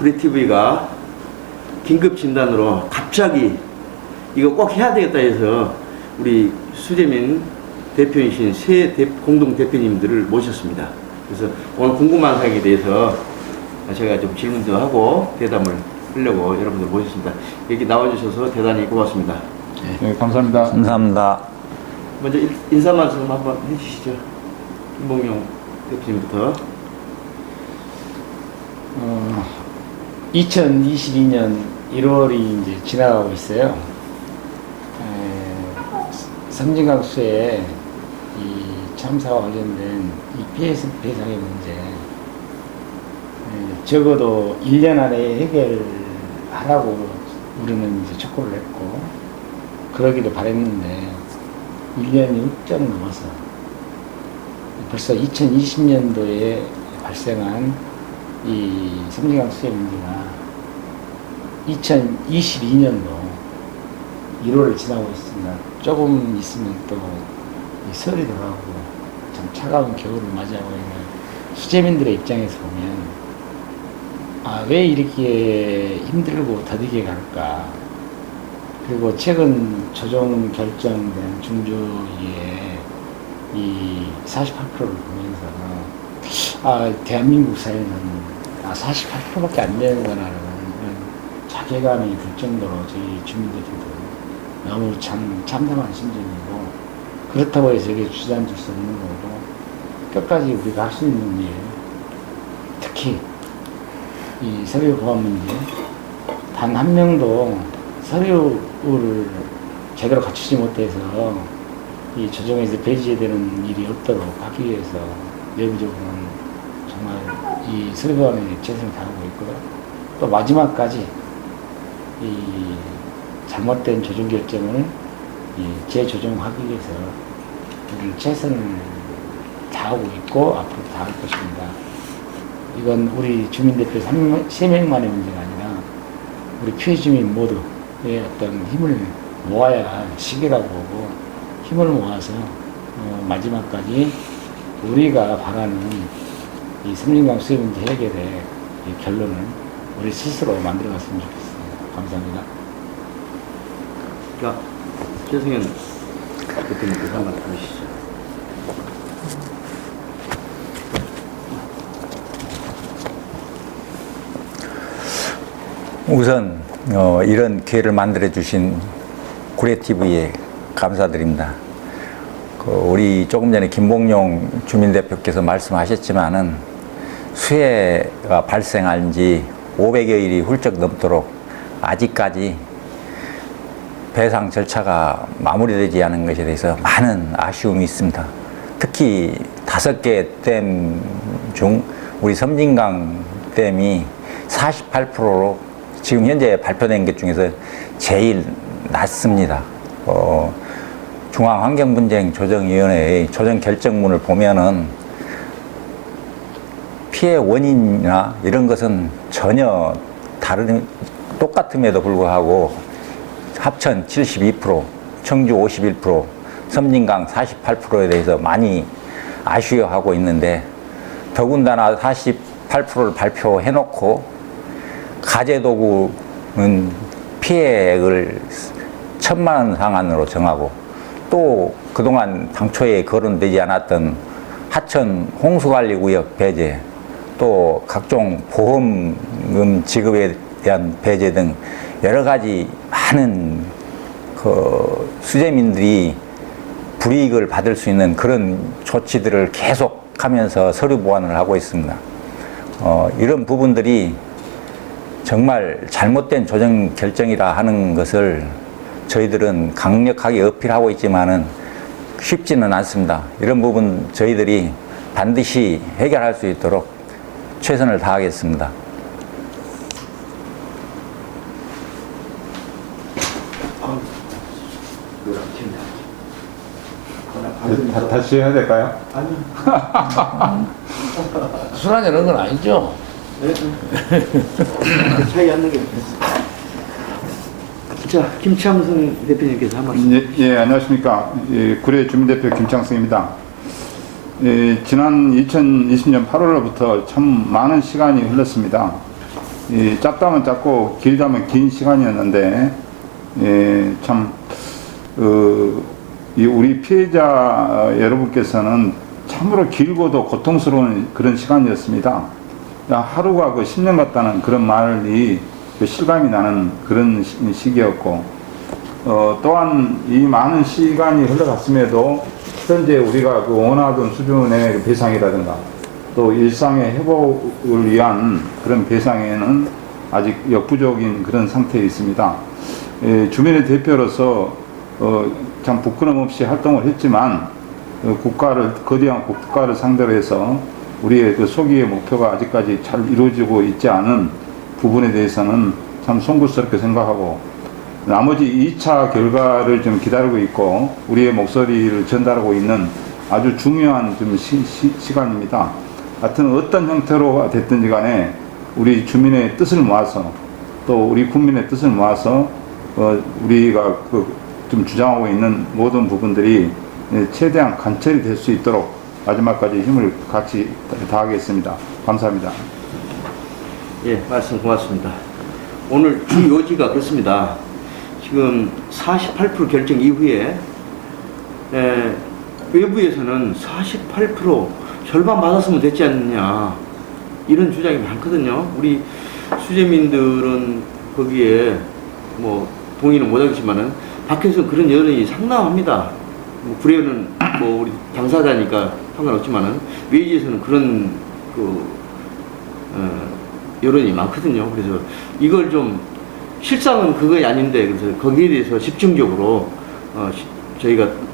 우리 TV가 긴급 진단으로 갑자기 이거 꼭 해야 되겠다 해서 우리 수재민 대표이신 세 공동 대표님들을 모셨습니다. 그래서 오늘 궁금한 사항에 대해서 제가 좀 질문도 하고 대담을 하려고 여러분들 모셨습니다. 여기 나와주셔서 대단히 고맙습니다. 네, 감사합니다. 감사합니다. 먼저 인사 말씀 한번 해주시죠. 김봉용 대표님부터. 2022년 1월이 이제 지나가고 있어요. 섬진강수의 이 참사와 관련된 이 피해 배상의 문제, 적어도 1년 안에 해결하라고 우리는 이제 촉구를 했고, 그러기를 바랬는데, 1년이 훌쩍 넘어서 벌써 2020년도에 발생한 이 섬진강 수해 문제가 2022년도 1월을 지나고 있습니다. 조금 있으면 또 설이 들어가고 참 차가운 겨울을 맞이하고 있는 수재민들의 입장에서 보면, 아, 왜 이렇게 힘들고 더디게 갈까? 그리고 최근 조정 결정된 중조위의 이 48%를 보면서, 아, 대한민국 사회는 48%밖에 안 되는구나라는 자괴감이 들 정도로 저희 주민들도 너무 참담한 심정이고, 그렇다고 해서 이게 주저앉을 수 없는 거고, 끝까지 우리가 할 수 있는 일, 특히 이 서류 보안 문제, 단 한 명도 서류를 제대로 갖추지 못해서 이 조정에서 배제되는 일이 없도록 하기 위해서 내부적으로는 정말 이 서류 보안에 최선을 다하고 있고요. 또 마지막까지 이 잘못된 조정 결정을 재조정하기 위해서 우리는 최선을 다하고 있고 앞으로 다할 것입니다. 이건 우리 주민대표 3명만의 문제가 아니라 우리 피해 주민 모두의 어떤 힘을 모아야 할 시기라고 보고, 힘을 모아서 마지막까지 우리가 바라는 이 섬진강 수해 문제 해결의 이 결론을 우리 스스로 만들어갔으면 좋겠습니다. 감사합니다. 자, 최승현 대표님께서 한번 보시죠. 우선 이런 기회를 만들어 주신 구례TV에 감사드립니다. 우리 조금 전에 김봉용 주민대표께서 말씀하셨지만은 수해가 발생한 지 500여일이 훌쩍 넘도록 아직까지 배상 절차가 마무리되지 않은 것에 대해서 많은 아쉬움이 있습니다. 특히 5개 댐 중 우리 섬진강 댐이 48%로 지금 현재 발표된 것 중에서 제일 낮습니다. 중앙환경분쟁조정위원회의 조정 결정문을 보면은 피해 원인이나 이런 것은 전혀 똑같음에도 불구하고 합천 72%, 청주 51%, 섬진강 48%에 대해서 많이 아쉬워하고 있는데, 더군다나 48%를 발표해놓고 가재도구는 피해액을 1,000만 원 상한으로 정하고, 또 그동안 당초에 거론되지 않았던 하천 홍수관리구역 배제, 또 각종 보험금 지급에 대한 배제 등 여러 가지 많은 수재민들이 불이익을 받을 수 있는 그런 조치들을 계속하면서 서류 보완을 하고 있습니다. 이런 부분들이 정말 잘못된 조정 결정이라 하는 것을 저희들은 강력하게 어필하고 있지만은 쉽지는 않습니다. 이런 부분 저희들이 반드시 해결할 수 있도록 최선을 다하겠습니다. 다시 해야 될까요? 아니요. 술 한잔 하는 건 아니죠? 네. 차이 안 나게. 자, 김창승 대표님께서 한 말씀. 예, 안녕하십니까. 구례 주민대표 김창승입니다. 지난 2020년 8월로부터 참 많은 시간이 흘렀습니다. 짧다면 짧고 길다면 긴 시간이었는데 참 이 우리 피해자 여러분께서는 참으로 길고도 고통스러운 그런 시간이었습니다. 하루가 그 10년 같다는 그런 말이 실감이 나는 그런 시기였고, 또한 이 많은 시간이 흘러갔음에도 현재 우리가 그 원하던 수준의 배상이라든가 또 일상의 회복을 위한 그런 배상에는 아직 역부족인 그런 상태에 있습니다. 주민의 대표로서 참 부끄럼 없이 활동을 했지만 거대한 국가를 상대로 해서 우리의 그 소기의 목표가 아직까지 잘 이루어지고 있지 않은 부분에 대해서는 참 송구스럽게 생각하고, 나머지 2차 결과를 좀 기다리고 있고 우리의 목소리를 전달하고 있는 아주 중요한 좀 시간입니다. 하여튼 어떤 형태로 됐든지 간에 우리 주민의 뜻을 모아서 또 우리 국민의 뜻을 모아서 우리가 좀 주장하고 있는 모든 부분들이 최대한 관철이 될 수 있도록 마지막까지 힘을 같이 다하겠습니다. 감사합니다. 예, 말씀 고맙습니다. 오늘 주 요지가 그렇습니다. 지금 48% 결정 이후에 외부에서는 48% 절반 받았으면 됐지 않느냐 이런 주장이 많거든요. 우리 수재민들은 거기에 뭐 동의는 못하겠지만은 밖에서 그런 여론이 상당합니다. 뭐 불에는 뭐 우리 당사자니까 상관없지만은 외지에서는 그런 여론이 많거든요. 그래서 이걸 좀 실상은 그거 아닌데 그래서 거기에 대해서 집중적으로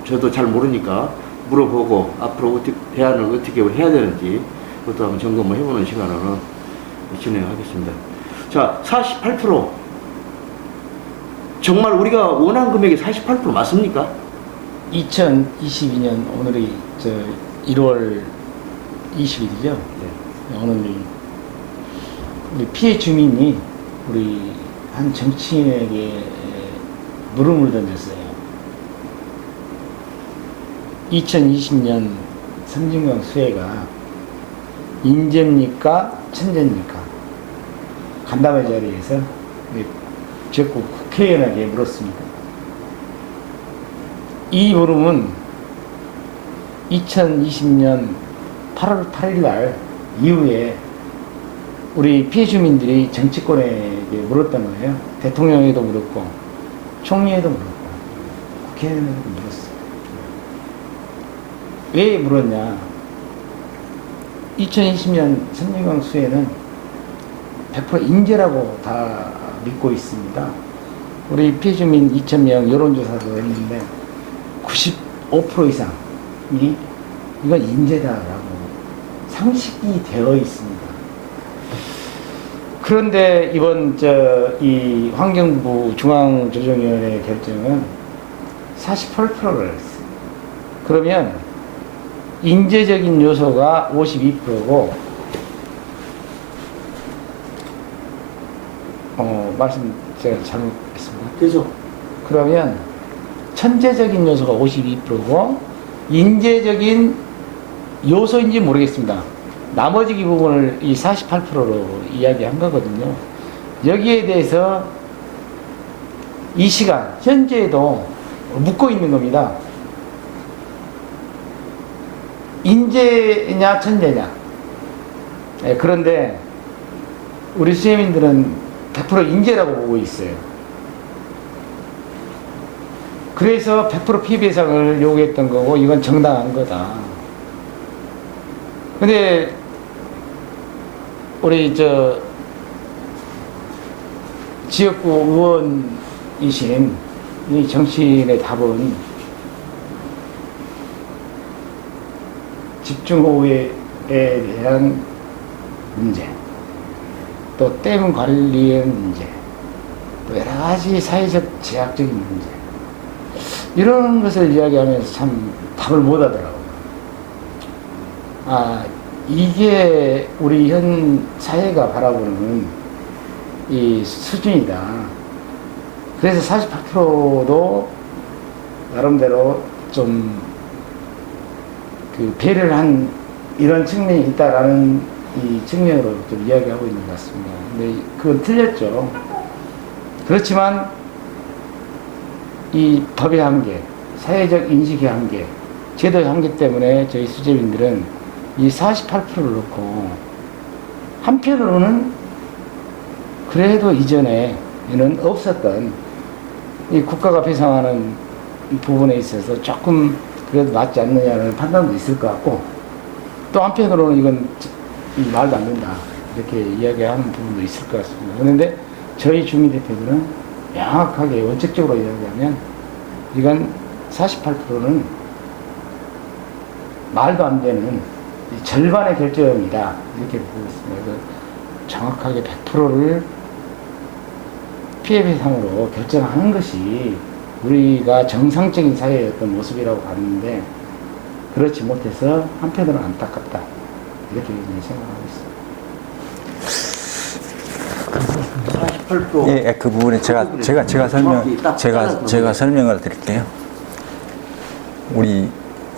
저도 잘 모르니까 물어보고 앞으로 어떻게 대안을 어떻게 해야 되는지 그것도 한번 점검을 해보는 시간으로 진행하겠습니다. 자, 48% 정말 우리가 원한 금액이 48% 맞습니까? 2022년 오늘이 1월 20일이죠. 네. 오늘 우리 피해 주민이 우리 한 정치인에게 물음을 던졌어요. 2020년 섬진강 수해가 인재입니까? 천재입니까? 간담회 자리에서 지역구 국회의원에게 물었습니다. 이 물음은 2020년 8월 8일 날 이후에 우리 피해 주민들이 정치권에게 물었던 거예요. 대통령에도 물었고, 총리에도 물었고, 국회의원에도 물었어요. 왜 물었냐? 2020년 섬진강 수해는 100% 인재라고 다 믿고 있습니다. 우리 피해 주민 2,000명 여론조사도 했는데 95% 이상이 이건 인재다라고 상식이 되어 있습니다. 그런데 이번 이 환경부 중앙조정위원회 결정은 48%를 했어요. 그러면 인재적인 요소가 52%고 말씀 제가 잘못했습니다. 계속 그러면 천재적인 요소가 52%고 인재적인 요소인지 모르겠습니다. 나머지 부분을 이 48%로 이야기한 거거든요. 여기에 대해서 이 시간 현재에도 묻고 있는 겁니다. 인재냐 천재냐. 그런데 우리 수혜민들은 100% 인재라고 보고 있어요. 그래서 100% 피해배상을 요구했던 거고 이건 정당한 거다. 근데 우리 지역구 의원이신 이 정치인의 답은 집중호우에 대한 문제, 또 댐 관리의 문제, 또 여러 가지 사회적 제약적인 문제, 이런 것을 이야기하면서 참 답을 못 하더라고요. 이게 우리 현 사회가 바라보는 이 수준이다. 그래서 48%도 나름대로 좀 배려를 한 이런 측면이 있다라는 이 측면으로 좀 이야기하고 있는 것 같습니다. 근데 그건 틀렸죠. 그렇지만 이 법의 한계, 사회적 인식의 한계, 제도의 한계 때문에 저희 수재민들은 이 48%를 놓고 한편으로는 그래도 이전에는 없었던 이 국가가 배상하는 부분에 있어서 조금 그래도 맞지 않느냐는 판단도 있을 것 같고, 또 한편으로는 이건 말도 안 된다 이렇게 이야기하는 부분도 있을 것 같습니다. 그런데 저희 주민대표들은 명확하게 원칙적으로 이야기하면 이건 48%는 말도 안 되는 절반의 결정이다 이렇게 보고 있습니다. 그래서 정확하게 100%를 피해배상으로 결정하는 것이 우리가 정상적인 사회의 어떤 모습이라고 봤는데, 그렇지 못해서 한편으로는 안타깝다 이렇게 생각하고 있습니다. 48%. 예, 그 부분에 제가 설명을 드릴게요. 우리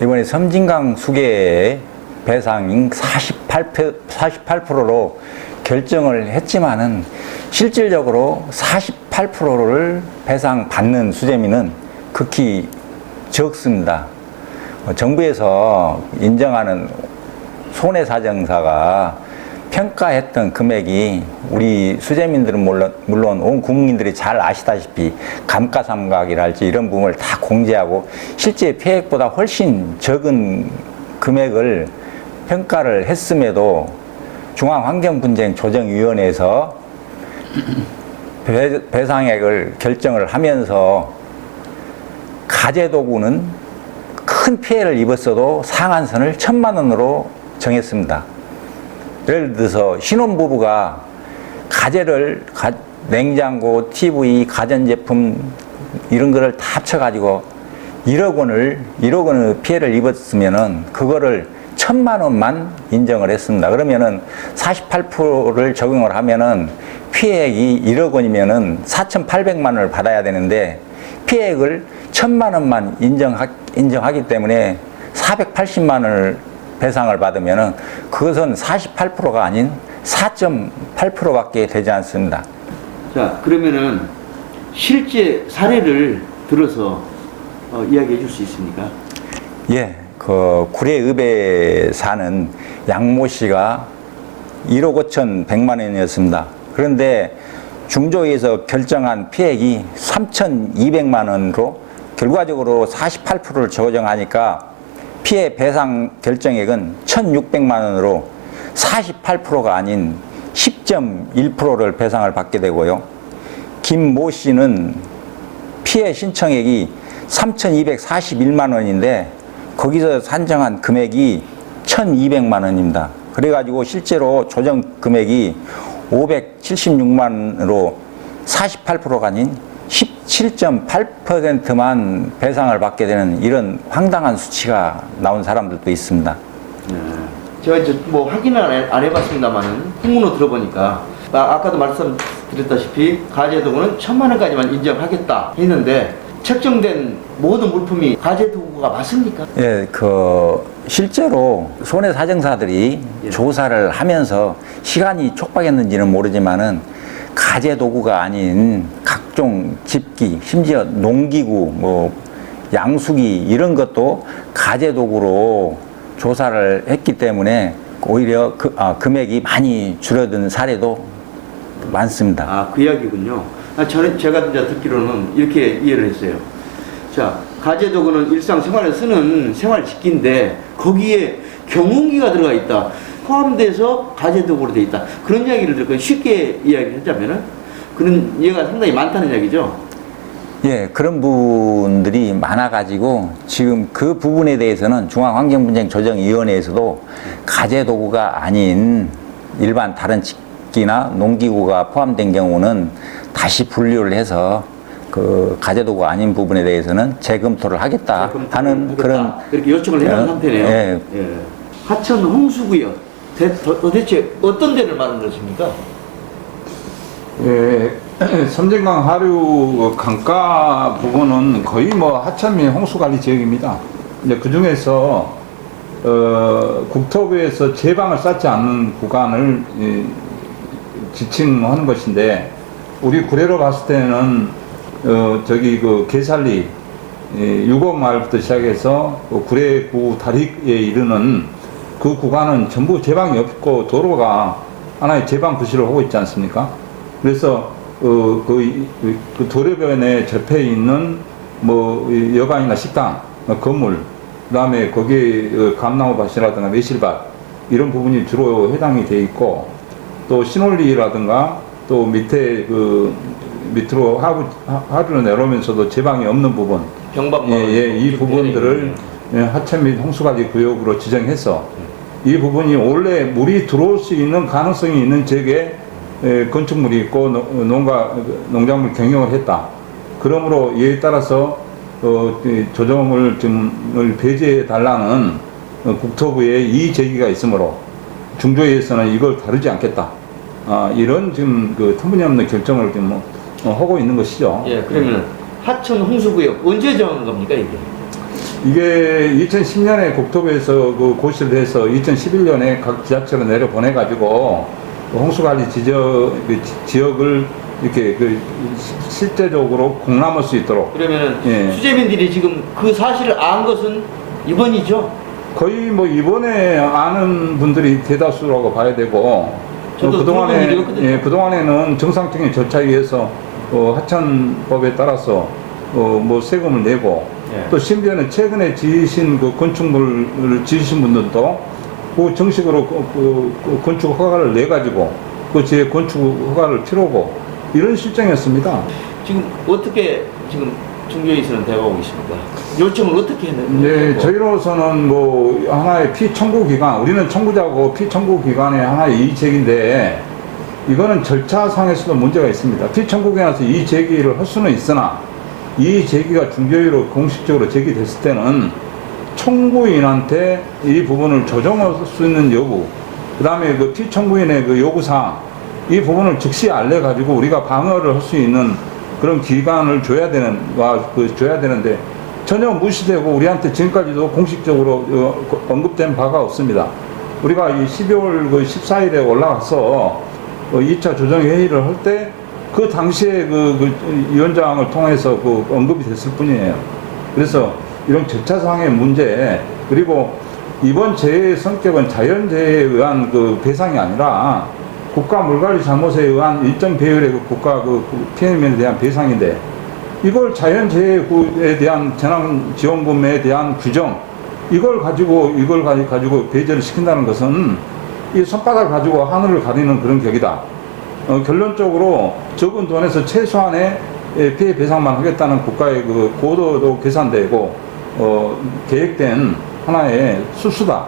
이번에 섬진강 수계 배상인 48%로 결정을 했지만은 실질적으로 48%를 배상받는 수재민은 극히 적습니다. 정부에서 인정하는 손해사정사가 평가했던 금액이 우리 수재민들은 물론 온 국민들이 잘 아시다시피 감가상각이랄지 이런 부분을 다 공제하고 실제 피해액보다 훨씬 적은 금액을 평가를 했음에도 중앙환경분쟁조정위원회에서 배상액을 결정을 하면서 가재도구는 큰 피해를 입었어도 상한선을 1,000만 원으로 정했습니다. 예를 들어서 신혼부부가 가재를 냉장고, TV, 가전제품 이런 거를 다 합쳐가지고 1억 원의 피해를 입었으면은 그거를 1,000만 원만 인정을 했습니다. 그러면은 48%를 적용을 하면은 피해액이 1억 원이면은 4,800만 원을 받아야 되는데 피해액을 1,000만 원만 인정하기 때문에 480만 원을 배상을 받으면은 그것은 48%가 아닌 4.8%밖에 되지 않습니다. 자, 그러면은 실제 사례를 들어서 이야기해 줄 수 있습니까? 예, 그 구례읍에 사는 양모 씨가 1억 5,100만 원이었습니다. 그런데 중조위에서 결정한 피해액이 3,200만 원으로 결과적으로 48%를 조정하니까 피해 배상 결정액은 1,600만 원으로 48%가 아닌 10.1%를 배상을 받게 되고요. 김모 씨는 피해 신청액이 3,241만 원인데 거기서 산정한 금액이 1,200만 원입니다. 그래가지고 실제로 조정 금액이 576만 원으로 48%가 아닌 17.8%만 배상을 받게 되는 이런 황당한 수치가 나온 사람들도 있습니다. 제가 이제 뭐 확인을 안 해봤습니다만은 풍문으로 들어보니까 아까도 말씀드렸다시피 가재도구는 1,000만 원까지만 인정하겠다 했는데 책정된 모든 물품이 가재도구가 맞습니까? 예, 실제로 손해사정사들이 조사를 하면서 시간이 촉박했는지는 모르지만은 가재도구가 아닌 각종 집기, 심지어 농기구, 뭐 양수기 이런 것도 가재도구로 조사를 했기 때문에 오히려 금액이 많이 줄어든 사례도 많습니다. 아, 그 이야기군요. 제가 이제 듣기로는 이렇게 이해를 했어요. 자, 가재도구는 일상생활에 쓰는 생활집기인데 거기에 경운기가 들어가 있다. 포함돼서 가재도구로 돼 있다. 그런 이야기를 듣고 쉽게 이야기를 하자면은 그런 이해가 상당히 많다는 이야기죠. 예, 그런 부분들이 많아가지고 지금 그 부분에 대해서는 중앙환경분쟁조정위원회에서도 가재도구가 아닌 일반 다른 집기나 농기구가 포함된 경우는 다시 분류를 해서 그 가재도구가 아닌 부분에 대해서는 재검토를 하겠다 하는 그런 이렇게 요청을 해놓은 상태네요. 예. 예. 하천 홍수구역 도대체 어떤 데를 말하는 것입니까? 예, 섬진강 하류 강가 부분은 거의 뭐 하천 및 홍수관리 지역입니다. 이제 그 중에서 국토부에서 제방을 쌓지 않는 구간을 지칭하는 것인데, 우리 구례로 봤을 때는 저기 그 개살리 6억 마을부터 시작해서 구례구 다리에 이르는 그 구간은 전부 제방이 없고 도로가 하나의 제방 구실을 하고 있지 않습니까? 그래서 그 도로변에 접해 있는 뭐 여관이나 식당, 건물, 그다음에 거기에 감나무 밭이라든가 매실밭 이런 부분이 주로 해당이 돼 있고, 또 신홀리라든가 또 밑에 밑으로 하루로 내려오면서도 제방이 없는 부분, 이 부분들을 하천 및 홍수관리 구역으로 지정해서 이 부분이 원래 물이 들어올 수 있는 가능성이 있는 지역에 건축물이 있고 농작물 경영을 했다. 그러므로 이에 따라서 조정을 좀 배제해 달라는 국토부의 이의 제기가 있으므로 중조위에서는 이걸 다루지 않겠다. 이런 지금 그 터무니없는 결정을 좀 하고 있는 것이죠. 예, 그러면 하천 홍수구역 언제 정한 겁니까 이게? 이게 2010년에 국토부에서 그 고시를 해서 2011년에 각 지자체로 내려 보내가지고 홍수관리 지역을 이렇게 실제적으로 공람할 수 있도록. 그러면 예. 수재민들이 지금 그 사실을 안 것은 이번이죠? 거의 뭐 이번에 아는 분들이 대다수라고 봐야 되고, 저도 그동안에는 정상적인 절차에 의해서 하천법에 따라서 뭐 세금을 내고, 예. 또 심지어는 최근에 지으신 그 건축물을 지으신 분들도 그 정식으로 그 건축 허가를 내 가지고 그 제 건축 허가를 필요고 이런 실정이었습니다. 지금 어떻게 지금 중조위에서는 대화하고 있습니까? 요청을 어떻게 했는지? 네, 저희로서는 뭐 하나의 피청구 기관, 우리는 청구자고 피청구 기관의 하나의 이의제기인데, 이거는 절차상에서도 문제가 있습니다. 피청구 기관에서 이의제기를 할 수는 있으나 이의제기가 중조위로 공식적으로 제기됐을 때는 청구인한테 이 부분을 조정할 수 있는 여부, 그 다음에 그 피청구인의 그 요구사항, 이 부분을 즉시 알려가지고 우리가 방어를 할 수 있는 그런 기간을 줘야 되는데 전혀 무시되고 우리한테 지금까지도 공식적으로 언급된 바가 없습니다. 우리가 이 12월 14일에 올라가서 2차 조정회의를 할 때 그 당시에 그 위원장을 통해서 언급이 됐을 뿐이에요. 그래서 이런 절차상의 문제, 그리고 이번 재해의 성격은 자연재해에 의한 그 배상이 아니라 국가 물관리 잘못에 의한 일정 배율의 국가 피해면에 대한 배상인데, 이걸 자연재해에 대한 재난지원금에 대한 규정, 이걸 가지고 배제를 시킨다는 것은 이 손바닥을 가지고 하늘을 가리는 그런 격이다. 결론적으로 적은 돈에서 최소한의 피해 배상만 하겠다는 국가의 그 고도도 계산되고 계획된 하나의 수수다.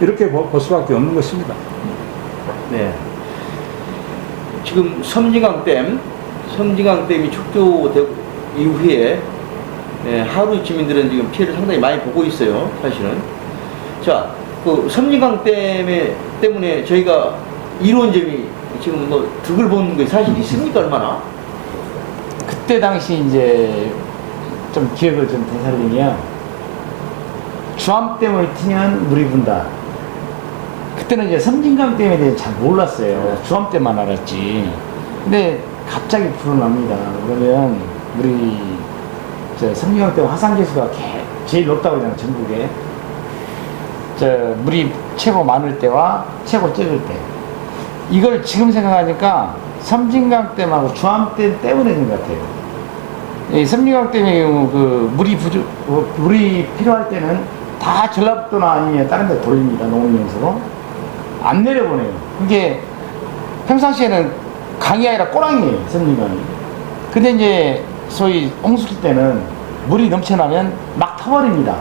이렇게 볼 수밖에 없는 것입니다. 네. 지금 섬진강댐이 축조되고 이후에 하루 주민들은 지금 피해를 상당히 많이 보고 있어요, 사실은. 자, 그 섬진강 때문에 저희가 이로운 점이 지금 뭐 득을 보는 게 사실 있습니까, 얼마나? 그때 당시 이제 좀 기억을 좀 되살리면, 주암댐을 트면 물이 분다. 그때는 이제 섬진강댐에 대해 잘 몰랐어요. 주암댐만 알았지. 근데 갑자기 불어납니다. 그러면 우리 섬진강댐 화산계수가 제일 높다고 그러잖아요, 전국에. 물이 최고 많을 때와 최고 적을 때. 이걸 지금 생각하니까 섬진강댐하고 주암댐 때문인 것 같아요. 이 섬진강댐의 경우 물이 필요할 때는 다 전라북도나 아니면 다른 데 돌립니다. 농업용수로. 안 내려보내요. 그게 평상시에는 강이 아니라 꼬랑이에요, 섬진강이. 근데 이제 소위 홍수기 때는 물이 넘쳐나면 막 타버립니다.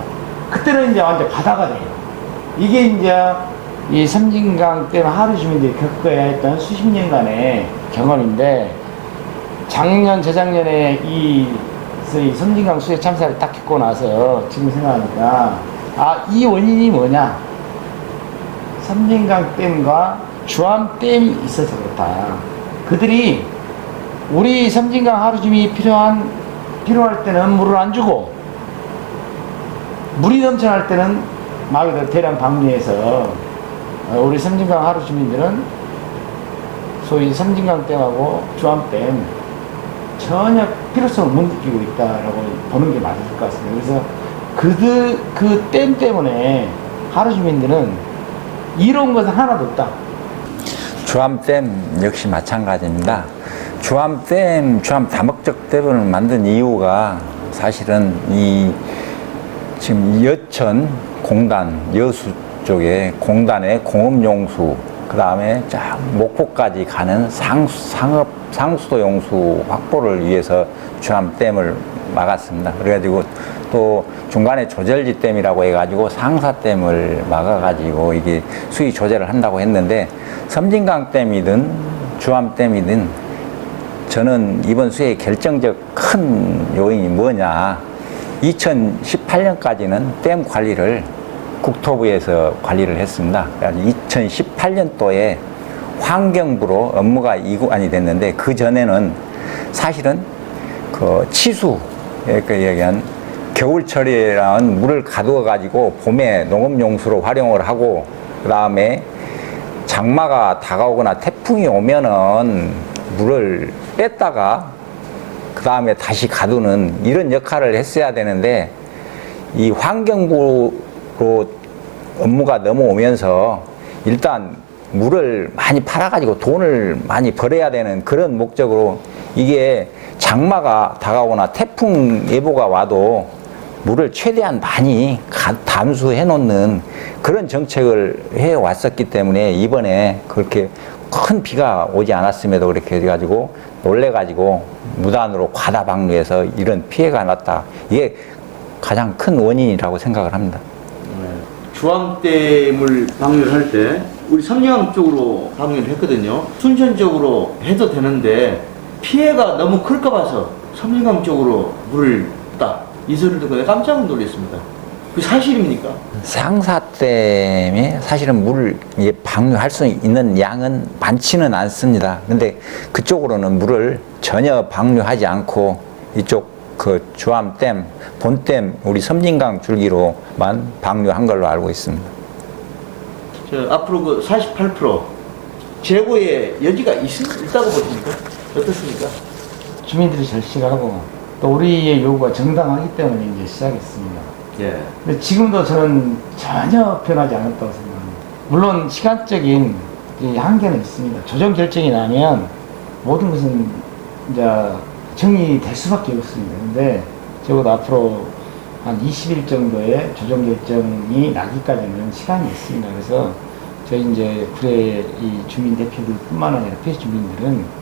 그때는 이제 완전 바다가 돼요. 이게 이제 이 섬진강 때문에 하루 주민들이 겪어야 했던 수십 년간의 경험인데, 재작년에 이 섬진강 수해 참사를 딱 겪고 나서 지금 생각하니까, 이 원인이 뭐냐? 섬진강 댐과 주암댐이 있어서 그렇다. 그들이 우리 섬진강 하루 주민이 필요할 때는 물을 안 주고, 물이 넘쳐날 때는 말 그대로 대량 방류해서 우리 섬진강 하루 주민들은 소위 섬진강댐하고 주암댐 전혀 필요성을 못 느끼고 있다라고 보는 게 맞을 것 같습니다. 그래서 그 댐 때문에 하루 주민들은 이로운 것은 하나도 없다. 주암댐 역시 마찬가지입니다. 주암댐, 주암 다목적댐을 만든 이유가 사실은 이 지금 여천 공단, 여수 쪽에 공단의 공업용수, 그 다음에 쫙 목포까지 가는 상수도 용수 확보를 위해서 주암댐을 막았습니다. 그래가지고 또 중간에 조절지 댐이라고 해가지고 상사댐을 막아가지고 이게 수위 조절을 한다고 했는데, 섬진강댐이든 주암댐이든 저는 이번 수해의 결정적 큰 요인이 뭐냐, 2018년까지는 댐 관리를 국토부에서 관리를 했습니다. 그래서 2018년도에 환경부로 업무가 이관이 됐는데, 그 전에는 사실은 그 치수, 얘기한 겨울철이라는 물을 가두어 가지고 봄에 농업용수로 활용을 하고, 그 다음에 장마가 다가오거나 태풍이 오면은 물을 뺐다가 그 다음에 다시 가두는 이런 역할을 했어야 되는데, 이 환경부로 업무가 넘어오면서 일단 물을 많이 팔아가지고 돈을 많이 벌어야 되는 그런 목적으로, 이게 장마가 다가오거나 태풍 예보가 와도 물을 최대한 많이 담수해 놓는 그런 정책을 해 왔었기 때문에 이번에 그렇게 큰 비가 오지 않았음에도 그렇게 해가지고 놀래가지고 무단으로 과다 방류해서 이런 피해가 났다. 이게 가장 큰 원인이라고 생각을 합니다. 주암댐을 방류를 할 때 우리 섬진강 쪽으로 방류를 했거든요. 순천적으로 해도 되는데 피해가 너무 클까 봐서 섬진강 쪽으로 물을 딱 이 소리를 듣고 내가 깜짝 놀랐습니다. 그 사실입니까? 상사댐에 사실은 물을 방류할 수 있는 양은 많지는 않습니다. 근데 그쪽으로는 물을 전혀 방류하지 않고 이쪽 그 주암댐, 본댐, 우리 섬진강 줄기로만 방류한 걸로 알고 있습니다. 앞으로 그 48% 재고의 여지가 있다고 보십니까? 어떻습니까? 주민들이 절실하고 또 우리의 요구가 정당하기 때문에 이제 시작했습니다. 예. 근데 지금도 저는 전혀 변하지 않았다고 생각합니다. 물론 시간적인 이 한계는 있습니다. 조정 결정이 나면 모든 것은 이제 정리될 수밖에 없습니다. 근데 적어도 앞으로 한 20일 정도의 조정 결정이 나기까지는 시간이 있습니다. 그래서 저희 이제 구례 이 주민 대표들뿐만 아니라 피해 주민들은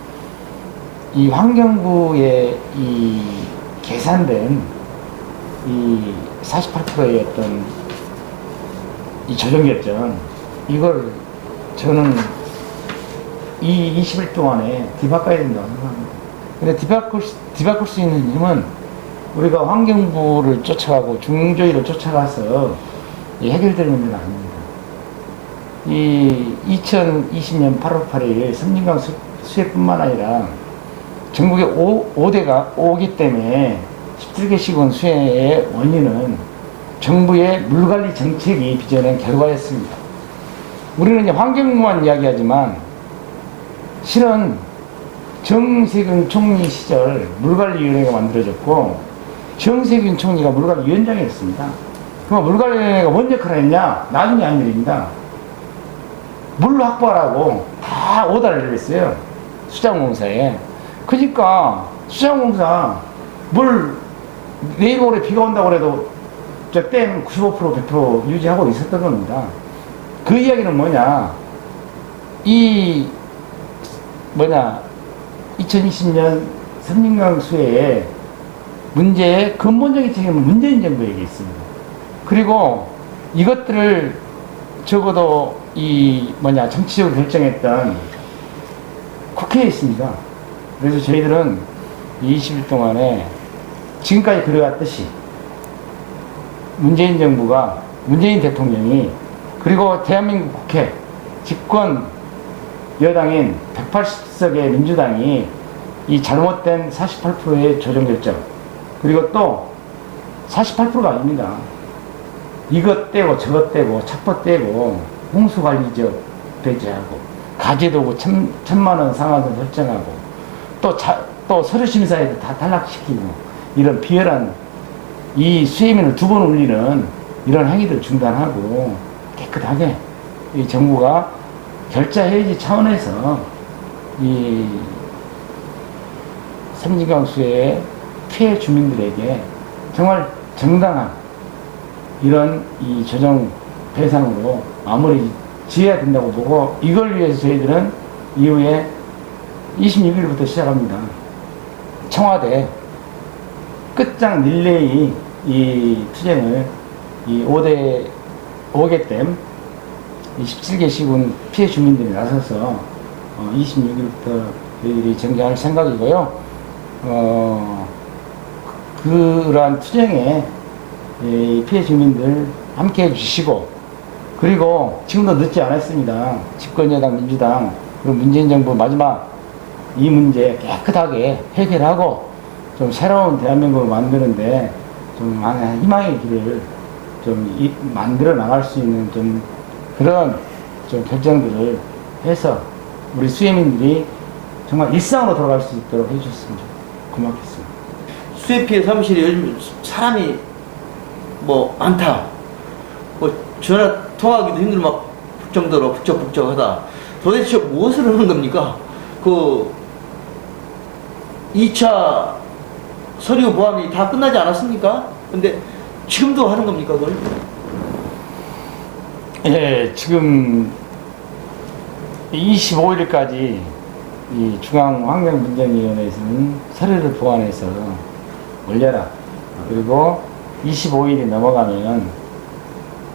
이 환경부의 이 계산된 이 48%의 어떤 이 조정 결정, 이걸 저는 이 20일 동안에 뒤바꿔야 된다고 생각합니다. 근데 뒤바꿀 수 있는 힘은 우리가 환경부를 쫓아가고 중조위를 쫓아가서 해결될 문제는 아닙니다. 이 2020년 8월 8일 섬진강 수해뿐만 아니라 전국에 5대가 오기 때문에 17개 시군 수해의 원인은 정부의 물관리 정책이 빚어낸 결과였습니다. 우리는 이제 환경부만 이야기하지만 실은 정세균 총리 시절 물관리위원회가 만들어졌고 정세균 총리가 물관리위원장이었습니다. 그럼 물관리위원회가 뭔 역할을 했냐? 나중에 한 일입니다. 물 확보하라고 다 오다를 했어요. 수자원공사에. 그러니까 수자원공사 물 내일 모레 비가 온다고 해도 저 댐 95% 100% 유지하고 있었던 겁니다. 그 이야기는 뭐냐? 2020년 섬진강 수해의 문제의 근본적인 책임은 문재인 정부에게 있습니다. 그리고 이것들을 적어도 정치적으로 결정했던 국회에 있습니다. 그래서 저희들은 20일 동안에 지금까지 그래왔듯이 문재인 정부가, 문재인 대통령이, 그리고 대한민국 국회 집권 여당인 180석의 민주당이 이 잘못된 48%의 조정 결정, 그리고 또 48%가 아닙니다. 이것 떼고 저것 떼고 착포 떼고 홍수관리지역 배제하고 가계도구 1,000만 원 상한선 설정하고 또 서류심사에도 다 탈락시키고 이런 비열한 이 수혜민을 2번 울리는 이런 행위들 중단하고 깨끗하게 이 정부가 결자 해지 차원에서 이 삼진강수의 피해 주민들에게 정말 정당한 이런 이 조정 배상으로 마무리 지어야 된다고 보고 이걸 위해서 저희들은 이후에 26일부터 시작합니다. 청와대 끝장 릴레이 이 투쟁을 이 5개댐 17개 시군 피해 주민들이 나서서 26일부터 저희들이 전개할 생각이고요. 그러한 투쟁에 이 피해 주민들 함께 해주시고 그리고 지금도 늦지 않았습니다. 집권여당 민주당 그리고 문재인 정부 마지막 이 문제 깨끗하게 해결하고 좀 새로운 대한민국을 만드는데 좀 희망의 길을 좀 만들어 나갈 수 있는 좀 그런 좀 결정들을 해서 우리 수혜민들이 정말 일상으로 돌아갈 수 있도록 해주셨으면 고맙겠습니다. 수해 피해 사무실에 요즘 사람이 뭐 많다. 뭐 전화 통화하기도 힘들 막 정도로 북적북적하다. 도대체 무엇을 하는 겁니까? 그 2차 서류 보완이 다 끝나지 않았습니까? 근데 지금도 하는 겁니까, 그걸? 예, 지금 25일까지 이 중앙환경문제위원회에서는 서류를 보완해서 올려라. 그리고 25일이 넘어가면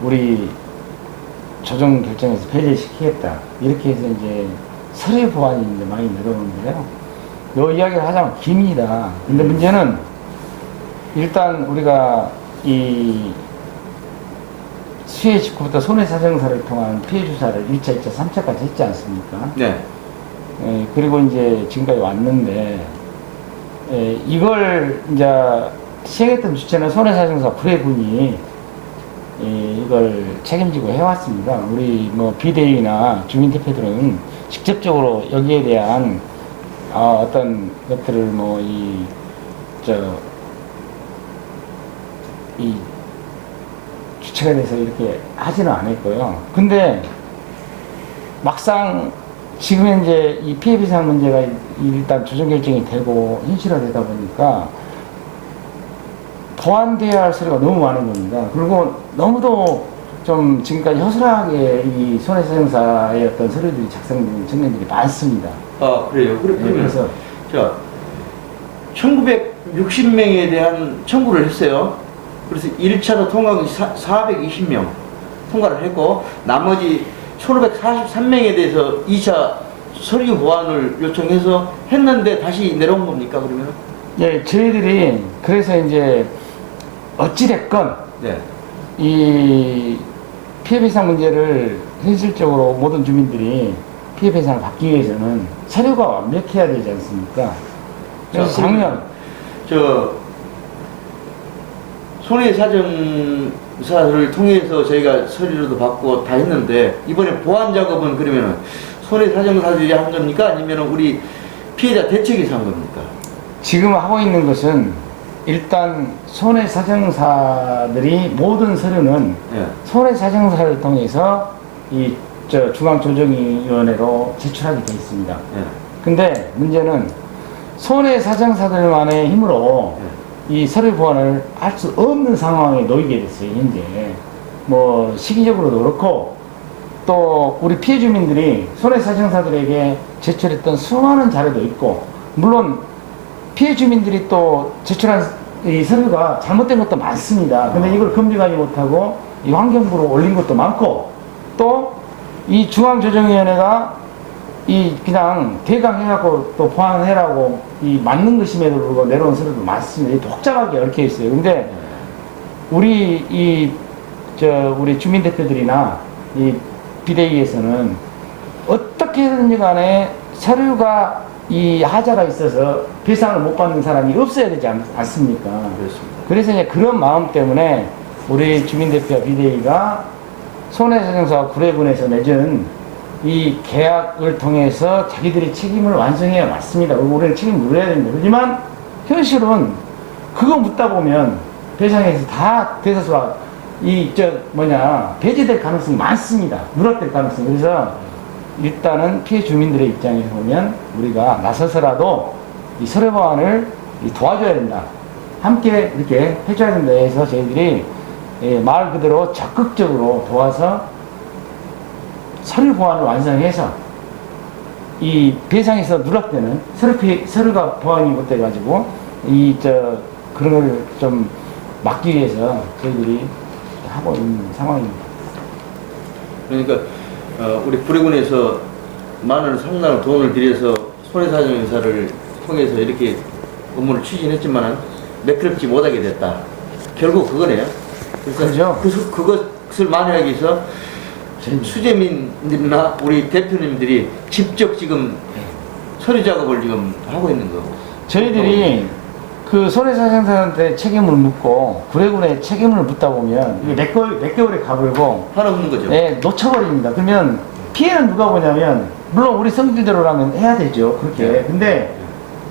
우리 조정 결정에서 폐지시키겠다. 이렇게 해서 이제 서류 보완이 이제 많이 늘어오는데요. 요 이야기를 하자면 깁니다. 근데 문제는 일단 우리가 이 수해 직후부터 손해사정사를 통한 피해 주사를 1차, 2차, 3차까지 했지 않습니까? 네. 예, 그리고 이제 지금까지 왔는데, 예, 이걸 이제 시행했던 주체는 손해사정사 구례군이 이걸 책임지고 해왔습니다. 우리 뭐 비대위나 주민대표들은 직접적으로 여기에 대한 어떤 것들을 뭐 이 주체가 돼서 이렇게 하지는 않았고요. 근데 막상 지금 현재 이 피해 배상 문제가 일단 조정 결정이 되고 현실화되다 보니까 보완돼야 할 소리가 너무 많은 겁니다. 그리고 너무도 좀 지금까지 허술하게 이 손해사정사의 어떤 서류들이 작성된 청년들이 많습니다. 아, 그래요? 그래서 자, 1960명에 대한 청구를 했어요. 그래서 1차로 통과한 420명 통과를 했고 나머지 1543명에 대해서 2차 서류 보완을 요청해서 했는데 다시 내려온 겁니까, 그러면? 네, 저희들이 그래서 이제 어찌됐건 네. 이 피해배상 문제를 현실적으로 모든 주민들이 피해배상을 받기 위해서는 서류가 완벽해야 되지 않습니까? 그래서 작년 손해사정사를 통해서 저희가 서류도 받고 다 했는데 이번에 보완 작업은 그러면은 손해사정사들이 한 겁니까? 아니면 우리 피해자 대책에서 한 겁니까? 지금 하고 있는 것은 일단 손해사정사들이 모든 서류는 네. 손해사정사를 통해서 이 중앙조정위원회로 제출하게 되어 있습니다. 네. 근데 문제는 손해사정사들만의 힘으로 이 서류 보완을 할 수 없는 상황에 놓이게 됐어요, 현재. 뭐, 시기적으로도 그렇고, 또, 우리 피해 주민들이 손해사정사들에게 제출했던 수많은 자료도 있고, 물론, 피해 주민들이 또 제출한 이 서류가 잘못된 것도 많습니다. 근데 이걸 검증하지 못하고, 이 환경부로 올린 것도 많고, 또, 이 중앙조정위원회가 그냥 대강해갖고 또 보완해라고 이 맞는 것임에도 불구하고 내려온 서류도 많습니다. 복잡하게 얽혀 있어요. 근데 우리 우리 주민대표들이나 이 비대위에서는 어떻게든지 간에 서류가 이 하자가 있어서 배상을 못 받는 사람이 없어야 되지 않습니까? 그렇습니다. 그래서 이제 그런 마음 때문에 우리 주민대표 비대위가 손해사정사와 구례군에서 맺은 이 계약을 통해서 자기들이 책임을 완성해야 맞습니다. 우리는 책임을 물어야 됩니다. 하지만 현실은 그거 묻다 보면 배상에서 다 대사수가 배제될 가능성이 많습니다. 누락될 가능성이. 그래서 일단은 피해 주민들의 입장에서 보면 우리가 나서서라도 이 서류 보완을 도와줘야 된다. 함께 이렇게 해줘야 된다 해서 저희들이 말 그대로 적극적으로 도와서 서류 보완을 완성해서 이 배상에서 누락되는 서류가 보완이 못돼가지고 그런 걸 좀 막기 위해서 저희들이 하고 있는 상황입니다. 그러니까 우리 구례군에서 많은 상당한 돈을 들여서 손해사정사를 통해서 이렇게 업무를 추진했지만 매끄럽지 못하게 됐다. 결국 그거네요. 그래서 그렇죠. 그것을 만회하기 위해서 수재민들이나 우리 대표님들이 직접 지금 서류 작업을 지금 하고 있는 거고. 저희들이 그 손해사정사한테 책임을 묻고 구례군에 책임을 묻다 보면 이게 몇 개월에 가불고 한없는 거죠. 네, 놓쳐버립니다. 그러면 피해는 누가 보냐면 물론 우리 성질대로라면 해야 되죠. 그렇게. 근데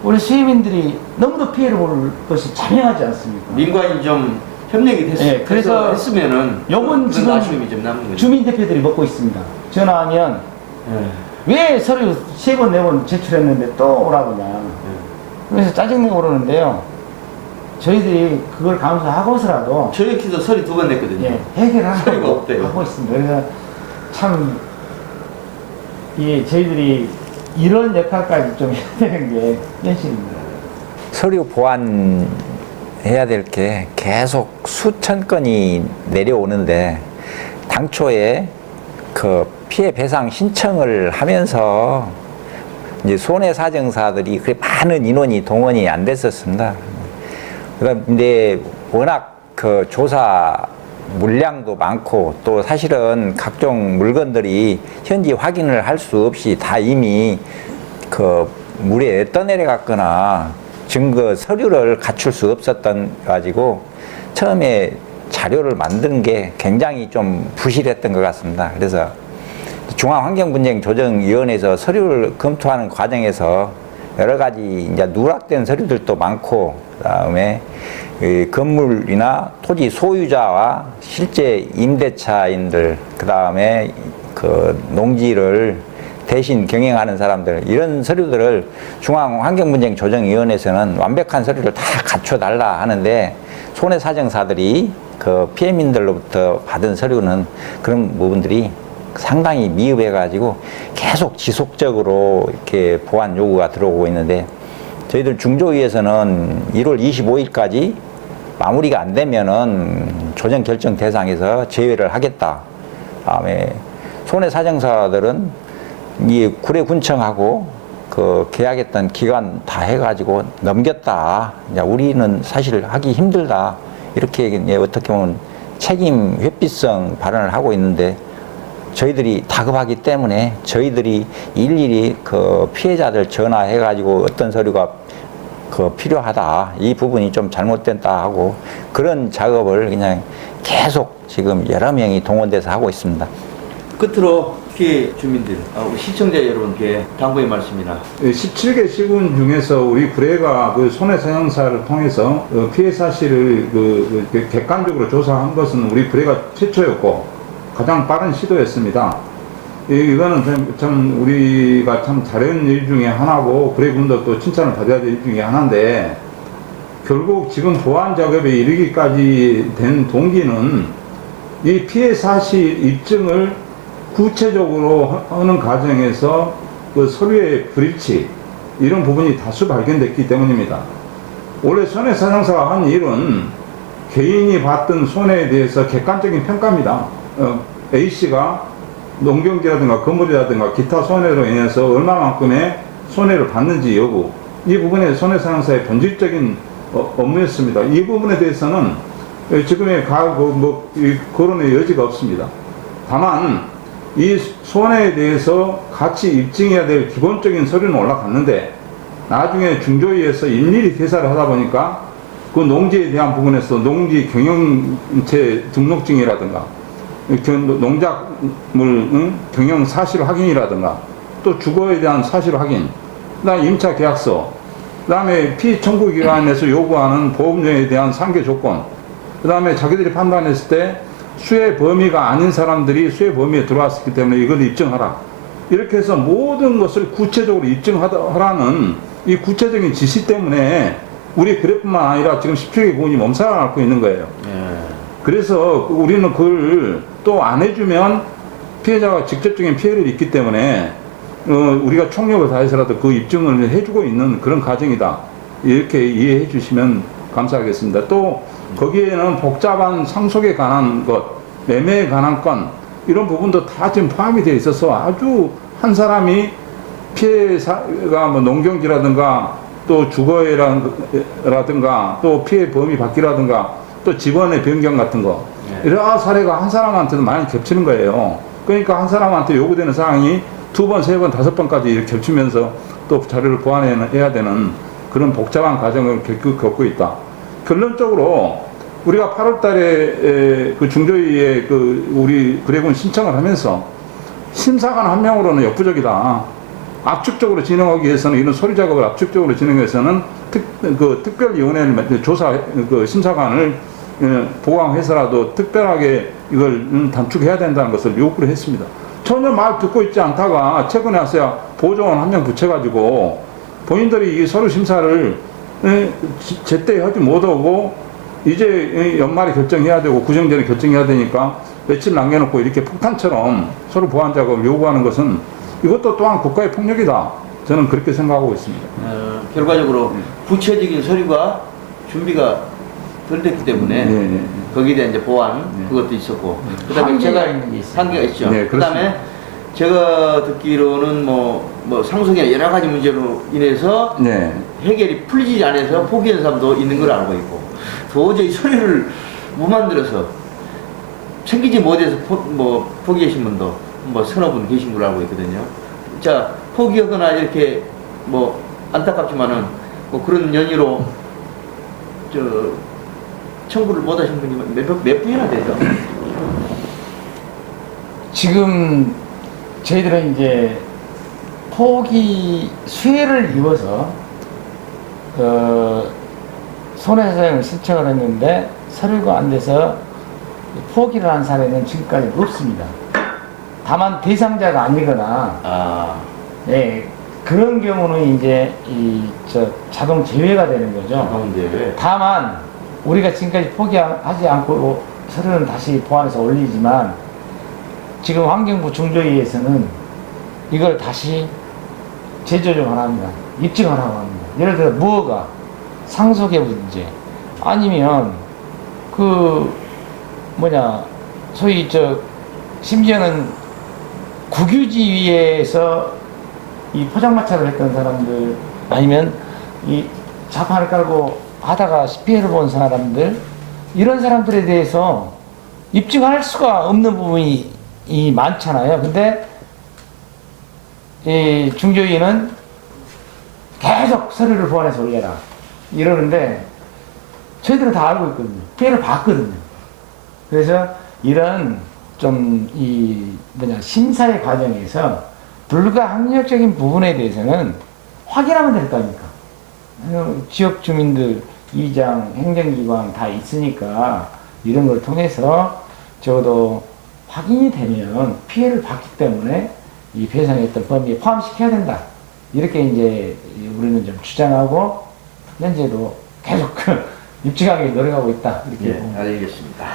우리 시민들이 너무도 피해를 볼 것이 자명하지 않습니까? 민관이 좀 협력이 네, 그래서 했으면은 요건 지금 아쉬움이 좀 남는 거죠. 주민 대표들이 먹고 있습니다. 전화하면 네. 왜 서류 3번, 4번 제출했는데 또 오라고냐. 그래서 짜증내고 그러는데요. 저희들이 그걸 감수하고서라도 저희끼리도 서류 2번 냈거든요. 서류가 해결하려고 없대요. 하고 있습니다. 그래서 참 저희들이 이런 역할까지 좀 해야 되는 게 현실입니다. 서류 보완해야 될 게 계속 수천 건이 내려오는데 당초에 그 피해 배상 신청을 하면서 이제 손해사정사들이 그 많은 인원이 동원이 안 됐었습니다. 그런데 워낙 그 조사 물량도 많고 또 사실은 각종 물건들이 현지 확인을 할 수 없이 다 이미 그 물에 떠내려갔거나 증거 서류를 갖출 수 없었던 가지고 처음에 자료를 만드는 게 굉장히 좀 부실했던 것 같습니다. 그래서 중앙환경분쟁조정위원회에서 서류를 검토하는 과정에서 여러 가지 이제 누락된 서류들도 많고, 그다음에 건물이나 토지 소유자와 실제 임대차인들, 그다음에 그 농지를 대신 경영하는 사람들, 이런 서류들을 중앙환경분쟁조정위원회에서는 완벽한 서류를 다 갖춰달라 하는데, 손해사정사들이 그 피해민들로부터 받은 서류는 그런 부분들이 상당히 미흡해가지고 계속 지속적으로 이렇게 보완 요구가 들어오고 있는데, 저희들 중조위에서는 1월 25일까지 마무리가 안 되면은 조정 결정 대상에서 제외를 하겠다. 다음에 손해사정사들은 이 구례군청하고 그 계약했던 기간 다 해가지고 넘겼다. 이제 우리는 사실 하기 힘들다. 이렇게 이제 어떻게 보면 책임 회피성 발언을 하고 있는데, 저희들이 다급하기 때문에 저희들이 일일이 그 피해자들 전화해가지고 어떤 서류가 그 필요하다, 이 부분이 좀 잘못됐다 하고 그런 작업을 그냥 계속 지금 여러 명이 동원돼서 하고 있습니다. 끝으로 피해 주민들, 우리 시청자 여러분께 당부의 말씀이나 17개 시군 중에서 우리 구례가 그 손해사정사를 통해서 피해 사실을 객관적으로 조사한 것은 우리 구례가 최초였고 가장 빠른 시도였습니다. 이거는 참 우리가 참 잘한 일 중에 하나고 구례군도 또 칭찬을 받아야 될 일 중에 하나인데, 결국 지금 보완 작업에 이르기까지 된 동기는 이 피해 사실 입증을 구체적으로 하는 과정에서 그 서류의 불일치, 이런 부분이 다수 발견됐기 때문입니다. 올해 손해사정사가 한 일은 개인이 받던 손해에 대해서 객관적인 평가입니다. A씨가 농경지라든가 건물이라든가 기타 손해로 인해서 얼마만큼의 손해를 받는지 여부, 이 부분에 손해사정사의 본질적인 업무였습니다. 이 부분에 대해서는 지금의 거론의 여지가 없습니다. 다만 이 손해에 대해서 같이 입증해야 될 기본적인 서류는 올라갔는데, 나중에 중조위에서 일일이 계산을 하다 보니까 그 농지에 대한 부분에서 농지 경영체 등록증이라든가 농작물 경영 사실 확인이라든가 또 주거에 대한 사실 확인, 그다음에 임차 계약서, 그다음에 피해 청구 기관에서 요구하는 보험료에 대한 상계 조건, 그다음에 자기들이 판단했을 때 수혜 범위가 아닌 사람들이 수혜 범위에 들어왔기 때문에 이걸 입증하라. 이렇게 해서 모든 것을 구체적으로 입증하라는 이 구체적인 지시 때문에 우리 그래뿐만 아니라 지금 17개 구원이 몸살을 앓고 있는 거예요. 그래서 우리는 그걸 또 안 해주면 피해자가 직접적인 피해를 입기 때문에 우리가 총력을 다해서라도 그 입증을 해주고 있는 그런 과정이다. 이렇게 이해해 주시면 감사하겠습니다. 또 거기에는 복잡한 상속에 관한 것, 매매에 관한 건 이런 부분도 다 지금 포함이 되어 있어서 아주 한 사람이 피해가 뭐 농경지라든가 또 주거라든가 또 피해 범위 바뀌라든가 또 집원의 변경 같은 거 이러한 사례가 한 사람한테도 많이 겹치는 거예요. 그러니까 한 사람한테 요구되는 사항이 2번, 3번, 5번까지 이렇게 겹치면서 또 자료를 보완해야 되는 그런 복잡한 과정을 겪고 있다. 결론적으로 우리가 8월 달에 그 중조위에 우리 구례군 신청을 하면서 심사관 한 명으로는 역부족이다. 압축적으로 진행하기 위해서는 이런 서류 작업을 압축적으로 진행하기 위해서는 특별위원회를 조사 심사관을 보강해서라도 특별하게 이걸 단축해야 된다는 것을 요구를 했습니다. 전혀 말 듣고 있지 않다가 최근에 와서야 보조원 한 명 붙여가지고 본인들이 이 서류 심사를 제때 하지 못하고 이제 연말에 결정해야 되고 구정전에 결정해야 되니까 며칠 남겨놓고 이렇게 폭탄처럼 서로 보완 작업을 요구하는 것은 이것도 또한 국가의 폭력이다. 저는 그렇게 생각하고 있습니다. 결과적으로 구체적인 서류가 준비가 덜 됐기 때문에 거기에 대한 이제 보완 그것도 있었고 그다음에 제가 한계가 있죠. 그다음에 제가 듣기로는 뭐 상속이나 여러 가지 문제로 인해서 해결이 풀리지 않아서 포기한 사람도 있는 걸 알고 있고 도저히 서류를 못 만들어서 챙기지 못해서 포기하신 분도 서너 분 계신 걸로 알고 있거든요. 자, 포기하거나 이렇게 안타깝지만은 그런 연유로 청구를 못 하신 분이 몇 분이나 되죠? 지금 저희들은 이제 포기 수혜를 입어서 손해배상을 신청을 했는데 서류가 안 돼서 포기를 한 사례는 지금까지 없습니다. 다만 대상자가 아니거나 그런 경우는 이제 자동 제외가 되는 거죠. 다만 우리가 지금까지 포기하지 않고 서류는 다시 보완해서 올리지만 지금 환경부 중조위에서는 이걸 다시 재조정을 합니다. 입증하라고 합니다. 예를 들어 무허가 상속의 문제 아니면 소위 심지어는 국유지위에서 이 포장마차를 했던 사람들 아니면 이 자판을 깔고 하다가 피해를 본 사람들 이런 사람들에 대해서 입증할 수가 없는 부분이 많잖아요. 근데 이 중조위는 계속 서류를 보완해서 올려라 이러는데 저희들은 다 알고 있거든요. 피해를 봤거든요. 그래서 이런 심사의 과정에서 불가항력적인 부분에 대해서는 확인하면 될 거 아닙니까? 지역 주민들, 이장, 행정기관 다 있으니까 이런 걸 통해서 적어도 확인이 되면 피해를 봤기 때문에 이 배상했던 범위에 포함시켜야 된다. 이렇게 이제 우리는 좀 주장하고 현재도 계속 입증하기 노력하고 있다. 이렇게 알겠습니다.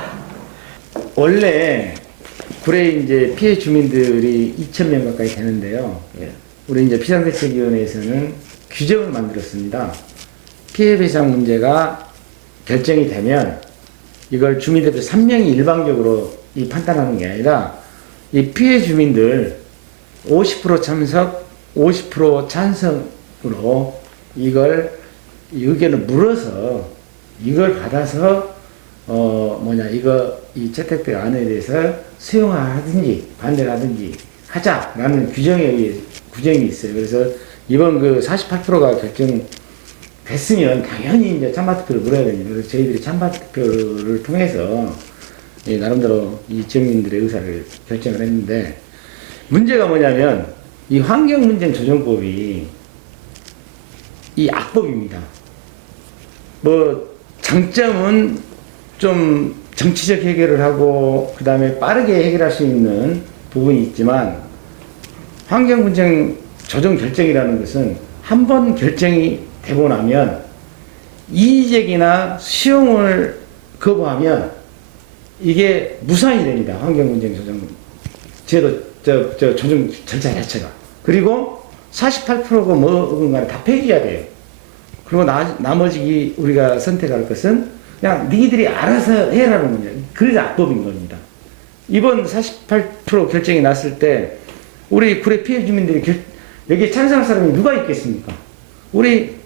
원래 구례 이제 피해 주민들이 2,000명 가까이 되는데요. 우리 이제 비상대책위원회에서는 규정을 만들었습니다. 피해 배상 문제가 결정이 되면 이걸 주민대표 3명이 일방적으로 판단하는 게 아니라 이 피해 주민들 50% 참석, 50% 찬성으로 이걸 의견을 물어서 이걸 받아서 이 채택된 안에 대해서 수용하든지 반대를 하든지 하자라는 규정이 있어요. 그래서 이번 48%가 결정된 됐으면 당연히 이제 찬반 투표를 물어야 됩니다. 그래서 저희들이 찬반 투표를 통해서 나름대로 이 지역민들의 의사를 결정을 했는데, 문제가 뭐냐면 이 환경문제조정법이 이 악법입니다. 뭐 장점은 좀 정치적 해결을 하고 그 다음에 빠르게 해결할 수 있는 부분이 있지만, 환경문제 조정 결정이라는 것은 한 번 결정이 되고 나면 이의제기나 수용을 거부하면 이게 무산이 됩니다. 환경문제 조정 제도 조정 절차 자체가. 그리고 48%가 뭐건 간에 다 폐기해야 돼요. 그리고 나머지 우리가 선택할 것은 그냥 니들이 알아서 해라는 문제. 그래서 악법인 겁니다. 이번 48% 결정이 났을 때 우리 구례 피해 주민들이 여기에 찬성할 사람이 누가 있겠습니까? 우리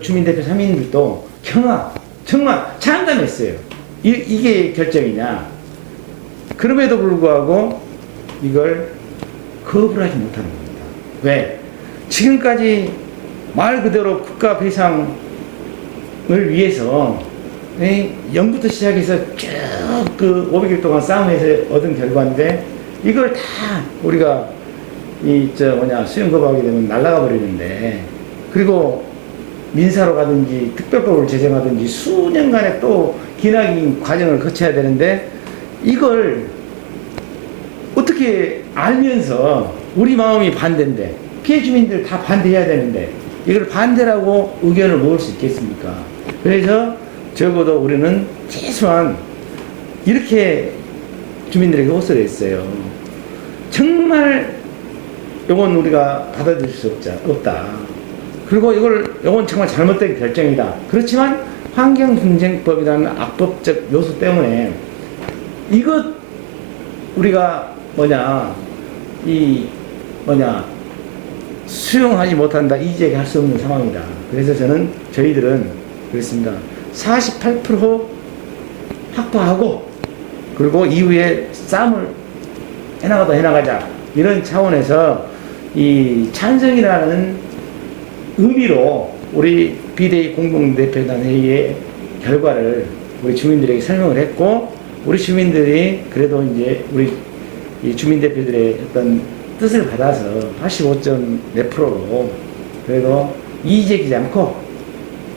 주민대표 3인들도 정말 참담했어요. 이게 결정이냐? 그럼에도 불구하고 이걸 거부를 하지 못하는 겁니다. 왜? 지금까지 말 그대로 국가 배상을 위해서 0부터 시작해서 쭉 그 500일 동안 싸움에서 얻은 결과인데, 이걸 다 우리가 수용 거부하게 되면 날아가 버리는데, 그리고 민사로 가든지 특별법을 제정하든지 수년간의 또 기나긴 과정을 거쳐야 되는데, 이걸 어떻게 알면서 우리 마음이 반대인데, 피해 주민들 다 반대해야 되는데 이걸 반대라고 의견을 모을 수 있겠습니까? 그래서 적어도 우리는 최소한 이렇게 주민들에게 호소를 했어요. 정말 이건 우리가 받아들일 수 없다. 그리고 이건 정말 잘못된 결정이다. 그렇지만 환경분쟁법이라는 악법적 요소 때문에 이것 우리가 수용하지 못한다, 이의제기 할 수 없는 상황이다. 그래서 저희들은 그렇습니다. 48% 확보하고, 그리고 이후에 싸움을 해나가자, 이런 차원에서 이 찬성이라는 의미로 우리 비대위 공동대표단 회의의 결과를 우리 주민들에게 설명을 했고, 우리 주민들이 그래도 이제 우리 이 주민대표들의 어떤 뜻을 받아서 85.4%로 그래도 이의제기지 않고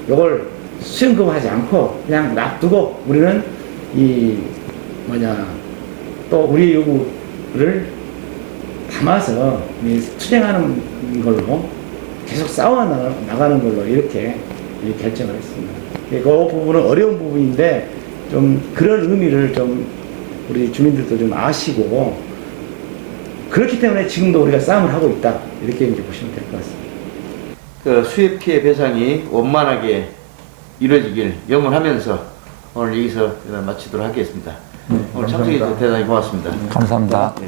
이걸 수용 거부하지 않고 그냥 놔두고, 우리는 또 우리의 요구를 담아서 투쟁하는 걸로 계속 싸워 나가는 걸로 이렇게 결정을 했습니다. 그 부분은 어려운 부분인데 좀 그런 의미를 좀 우리 주민들도 좀 아시고, 그렇기 때문에 지금도 우리가 싸움을 하고 있다, 이렇게 이제 보시면 될 것 같습니다. 그 수해 피해 배상이 원만하게 이루어지길 염원하면서 오늘 여기서 마치도록 하겠습니다. 오늘 참석해 주셔서 대단히 고맙습니다. 감사합니다. 네.